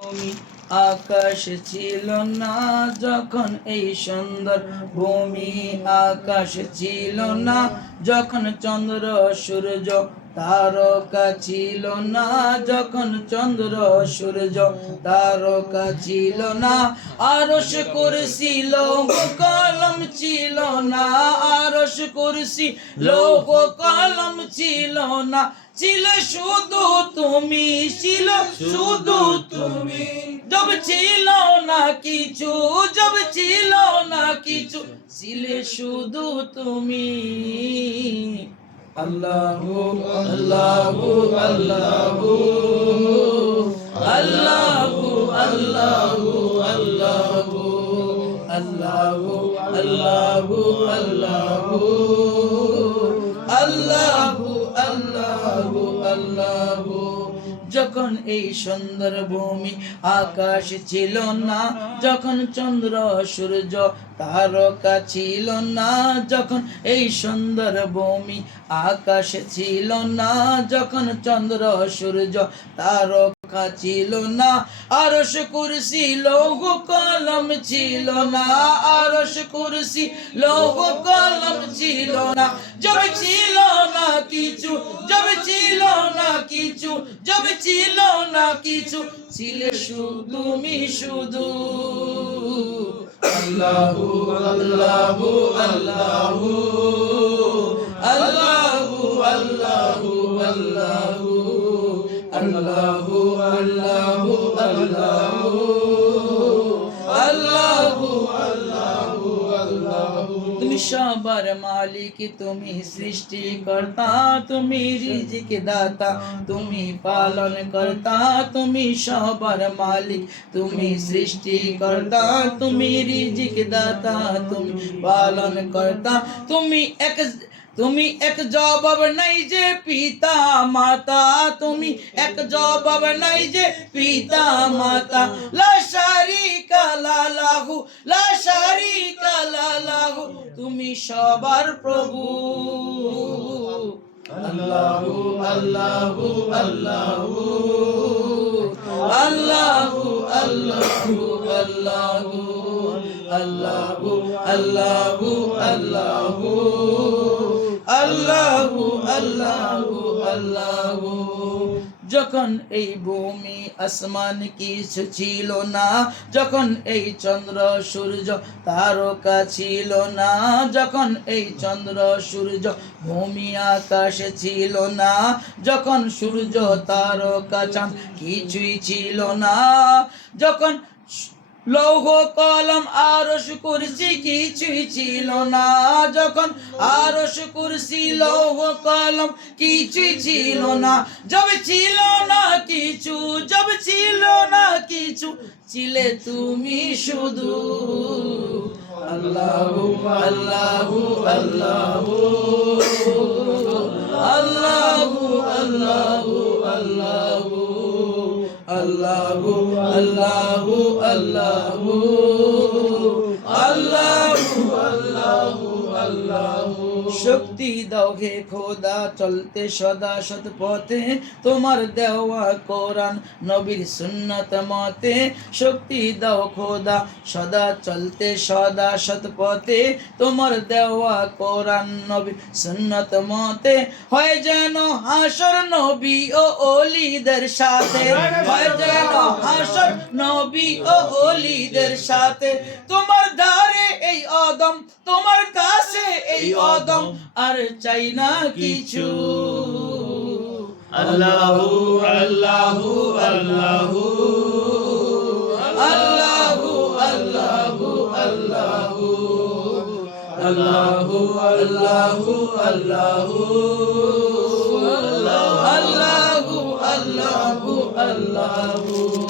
ভূমি আকাশ ছিল না যখন এই সুন্দর ভূমি আকাশ ছিল না যখন চন্দ্র সূর্য তারকা ছিল না যখন চন্দ্র সূর্য তারকা ছিল না আরশ কুরসি লৌহ কলম ছিল না আরশ কুরসি লৌহ কলম ছিল না ছিল শুধু তুমি ছিল শুধু তুমি জব ছিল না কিছু জব ছিল না কিছু ছিলে শুধু তুমি আল্লাহু আল্লাহু আল্লাহু আল্লাহু আল্লাহু আল্লাহু আল্লাহু আল্লাহু আল্লাহু আল্লাহু আল্লাহু আল্লাহু যখন এই সুন্দর ভূমি আকাশ ছিল না যখন চন্দ্র সূর্য তারকা ছিল না যখন এই সুন্দর ভূমি আকাশ ছিল না যখন চন্দ্র সূর্য তারকা ছিল না আরশ কুরসি লৌহ কলম ছিল না আরশ কুরসি লৌহ কলম ছিল না জব ছিল না কিছু জব ছিল না কিছু জব ছিল না কিছু ছিলে শুধু তুমি শুধু আল্লাহু আল্লাহু আল্লাহু আল্লাহু আল্লাহু আল্লাহু আল্লাহু আল্লাহু আল্লাহু আল্লাহু আল্লাহু আল্লাহু তুমি সবার মালিক তুমি সৃষ্টিকর্তা তুমি রিজিক দাতা তুমি পালন কর্তা তুমি সবার মালিক তুমি সৃষ্টিকর্তা তুমি রিজিক দাতা তুমি পালন কর্তা তুমি এক জবাব নাই যে পিতা মাতা তুমি এক জবাব নাই যে পিতা মাতা লা শারিকা লাহু লা শারিকা লাহু তুমি সবার প্রভু আল্লাহু আল্লাহু আল্লাহু আল্লাহু আল্লাহু আল্লাহু আল্লাহু আল্লাহু আল্লাহু আল্লাহু আল্লাহু আল্লাহু যখন এই ভূমি আসমান কিছু ছিল না যখন এই চন্দ্র সূর্য তারকা ছিল না যখন এই চন্দ্র সূর্য ভূমি আকাশ ছিল না যখন সূর্য তারকা চাঁদ কিছুই ছিল না যখন লৌহ কলম আরশ কুরসি কিছুই ছিল না যখন আরশ কুরসি লৌহ কলম কিছুই ছিল না জব ছিল না কিছু জব ছিল না কিছু ছিলে তুমি শুধু আল্লাহু আল্লাহু আল্লাহু আল্লাহু আল্লাহু আল্লাহু আল্লাহু আল্লাহু আল্লাহু আল্লাহু আল্লাহু আল্লাহু শক্তি দাও হে খোদা চলতে সদা সৎ পথে তোমার দেওয়া কোরআন নবীর সুন্নত মতে শক্তি দাও খোদা সদা চলতে সদা সৎ পথে তোমার দেওয়া কোরআন নবীর সুন্নত মতে হয় যেন হাসর নবী ও ওলিদের সাথে হয় যেন হাসর নবী ও ওলিদের সাথে তোমার ধারে এই অদম তোমার কাছে এই অদম আর চাই না কিছু আল্লাহু আল্লাহু আল্লাহু আল্লাহু আল্লাহু আল্লাহু আল্লাহু আল্লাহু আল্লাহু আল্লাহু আল্লাহু আল্লাহু